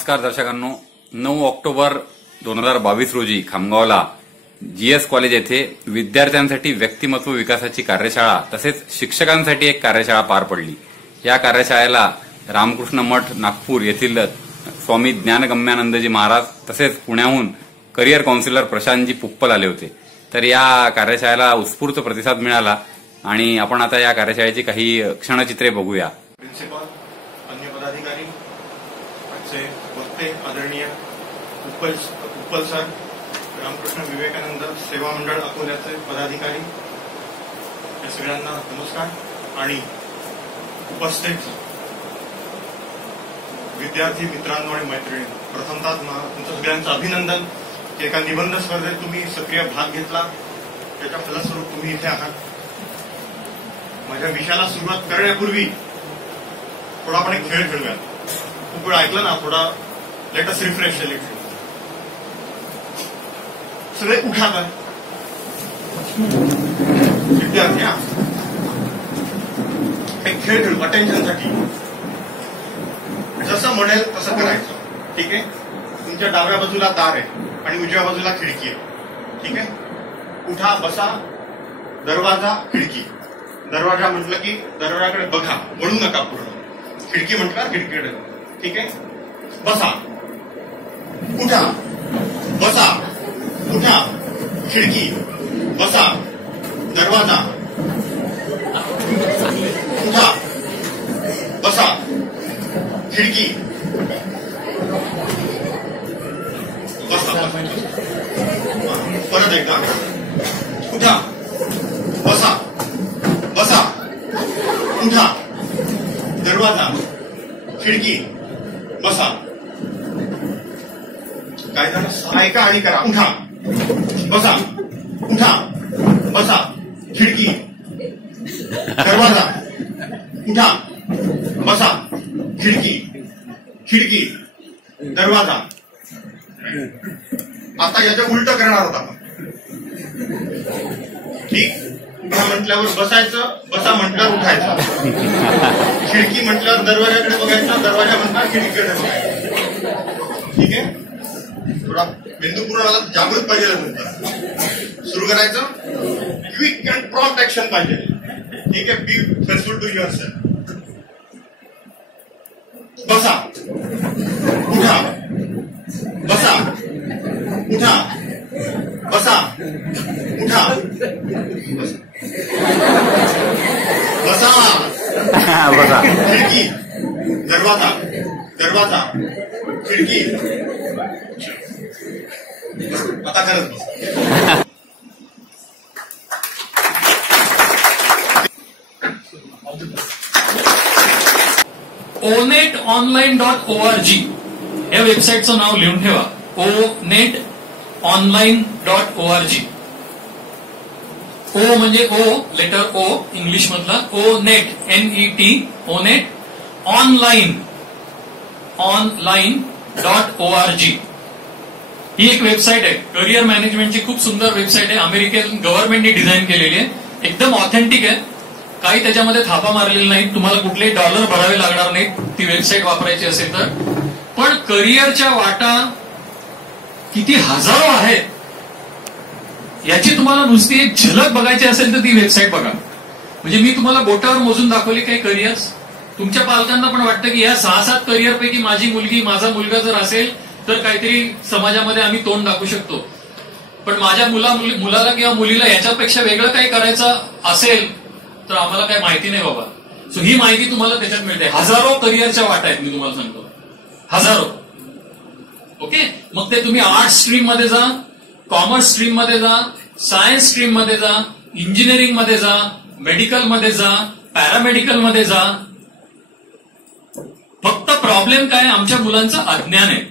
नमस्कार दर्शकांनो, 9 ऑक्टोबर 2022 रोजी खामगावला GS college येथे विद्यार्थ्यांसाठी व्यक्तिमत्व विकासाची कार्यशाळा तसेच शिक्षकांसाठी एक कार्यशाळा पार पडली। या कार्यशाळेला रामकृष्ण मठ नागपूर येथील स्वामी ज्ञानगम्यानंदजी महाराज तसेच पुण्याहून करिअर काउन्सिलर प्रशांतजी पुप्पल आले होते। तर या कार्यशाळेला उत्स्फूर्त प्रतिसाद मिळाला आणि आपण आता या कार्यशाळेची काही क्षणचित्रे बघूया। प्रिन्सिपल, अन्य पदाधिकारी, आजचे वक्ते आदरणीय पुप्पल सर, रामकृष्ण विवेकानंद सेवा मंडळ अकोल्याचे पदाधिकारी, या सगळ्यांना नमस्कार। आणि उपस्थित विद्यार्थी मित्रांनो आणि मैत्रिणींनो, प्रथमतः तुमचं सगळ्यांचं अभिनंदन की एका निबंध स्पर्धेत तुम्ही सक्रिय भाग घेतला, त्याच्या फलस्वरूप तुम्ही इथे आहात। माझ्या विषयाला सुरुवात करण्यापूर्वी थोडा आपण एक खेळ खेळूया। खूप वेळ ऐकलं ना, थोडा लेट अस रिफ्रेश सेलेक्ट। सगळे उठा कर विद्यार्थी, एक खेळ खेळू अटेन्शनसाठी। जसं म्हणेल तसं करायचं, ठीक आहे? तुमच्या डाव्या बाजूला दार आहे आणि उजव्या बाजूला खिडकी आहे, ठीक आहे? उठा, बसा, दरवाजा, खिडकी। दरवाजा म्हटलं की दरवाजाकडे बघा, वळू नका पूर्ण। खिडकी म्हटलं खिडकीकडे, ठीक आहे? बसा, उठा, बसा, उठा, खिडकी, बसा, दरवाजा, उठा, बसा, खिडकी, बसा। परत एकदा, उठा, बसा, बसा, उठा, दरवाजा, खिडकी, बसा। काय झालं? ऐका आणि करा। उठा, बसा, उठा, बसा, खिडकी, दरवाजा, उठा, बसा, खिडकी, खिडकी, दरवाजा। आता याचं उलट करणार होता, ठीक? उठा म्हटल्यावर बसायचं, बसा म्हटल्यावर उठायचं, खिडकी म्हटल्यावर दरवाजाकडे बघायचं, दरवाजा म्हटल्यावर खिडकीकडे बघायचं, ठीक आहे? थोडा बिंदूपूर्ण जागृत पाहिजे नंतर सुरू करायचं। क्विक अँड प्रॉम्प्ट ऍक्शन पाहिजे, ठीक आहे? Be faithful to yourself. बसा, उठा, बसा, उठा, बसा, उठा, बसा, बसा, खिडकी, दरवाजा, दरवाजा, खिडकी। आता करत बस। onetonline.org या वेबसाईटचं नाव लिहून ठेवा। onetonline.org। ओ म्हणजे ओ, लेटर ओ इंग्लिश मधला, ओनेट, NET, ओनेट, online.org ही एक वेबसाईट आहे। करिअर मॅनेजमेंटची खूप सुंदर वेबसाईट आहे, अमेरिकन गव्हर्नमेंटने डिझाईन केलेली आहे, एकदम ऑथेंटिक आहे, काही त्याच्यामध्ये थापा मारलेले नाहीत, तुम्हाला कुठलेही डॉलर भरावे लागणार नाहीत ती वेबसाईट वापरायची असेल तर। पण करिअरच्या वाटा किती हजारो आहेत याची तुम्हाला नुसती एक झलक बघायची असेल तर ती वेबसाईट बघा। म्हणजे मी तुम्हाला बोटावर मोजून दाखवली काही करिअर्स। तुमच्या पालकांना पण वाटतं की या 6-7 करिअर पैकी माझी मुलगी, माझा मुलगा जर असेल तर काहीतरी समाजामध्ये आम्ही तोंड दाखवू शकतो। पण माझ्या मुलाला किंवा मुलीला याच्यापेक्षा वेगळं काही करायचं असेल तर आम्हाला काही माहिती नाही बाबा। सो ही माहिती तुम्हाला त्याच्यात मिळते। हजारो करिअरच्या वाटा आहेत, मी तुम्हाला सांगतो, हजारो। ओके, मग ते तुम्ही आर्ट्स स्ट्रीम मध्ये जा, कॉमर्स स्ट्रीम मध्ये जा, सायन्स स्ट्रीम मध्ये जा, इंजिनिअरिंग मध्ये जा, मेडिकल मध्ये जा, पॅरामेडिकल मध्ये जा। फक्त प्रॉब्लेम काय? आमच्या मुलांचं अज्ञान आहे।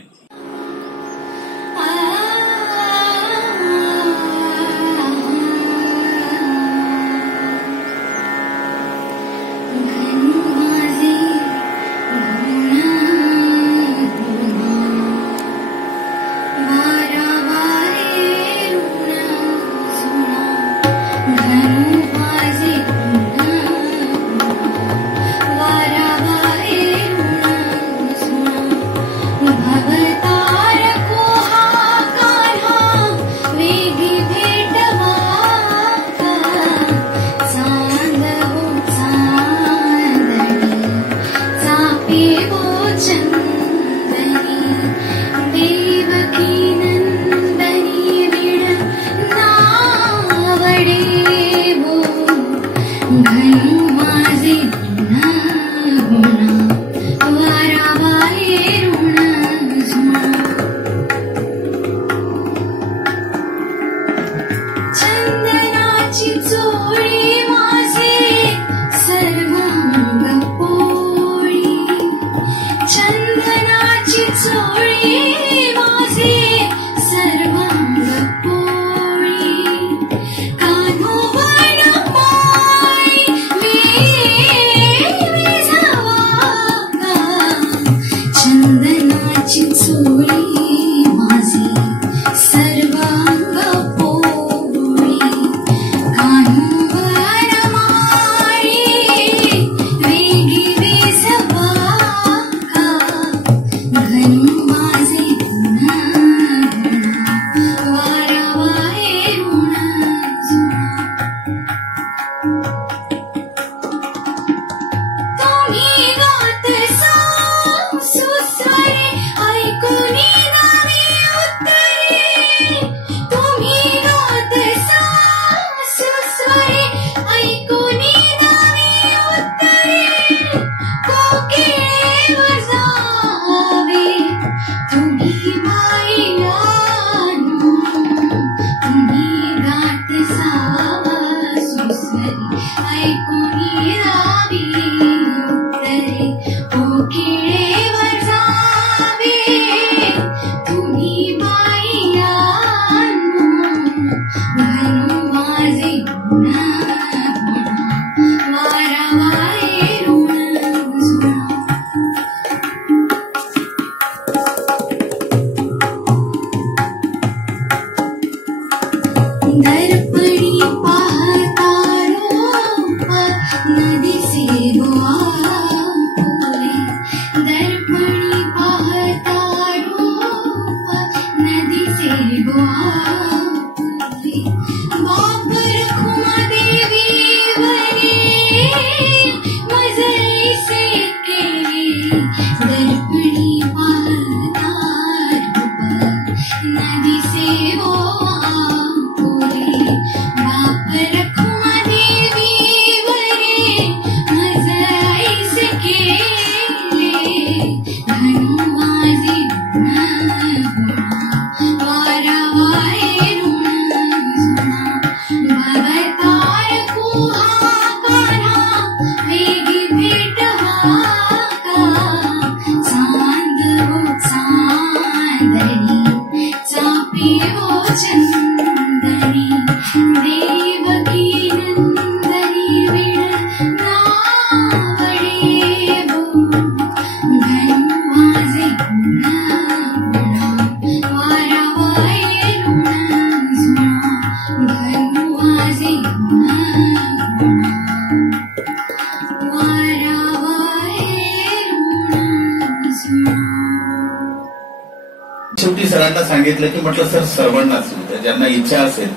शेवटी सरांना सांगितलं की म्हटलं सर सर्वांनाच ज्यांना इच्छा असेल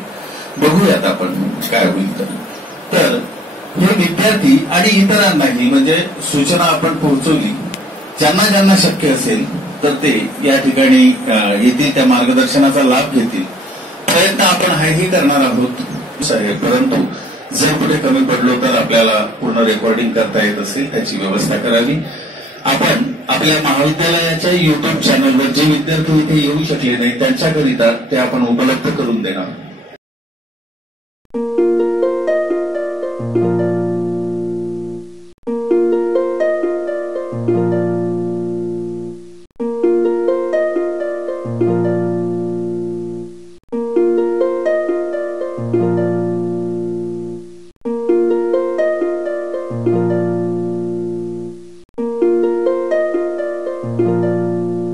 बघूयात आपण काय होईल तर हे विद्यार्थी आणि इतरांनाही म्हणजे सूचना आपण पोहोचवली. ज्यांना ज्यांना शक्य असेल तर ते या ठिकाणी येतील, त्या मार्गदर्शनाचा लाभ घेतील. प्रयत्न आपण हाही करणार आहोत परंतु जर कुठे कमी पडलो तर आपल्याला पूर्ण रेकॉर्डिंग करता येत असेल त्याची व्यवस्था करावी. आपण आपल्या महाविद्यालयाच्या युट्यूब चॅनलवर जे विद्यार्थी इथे येऊ शकले नाही त्यांच्याकरिता ते आपण उपलब्ध करून देणार.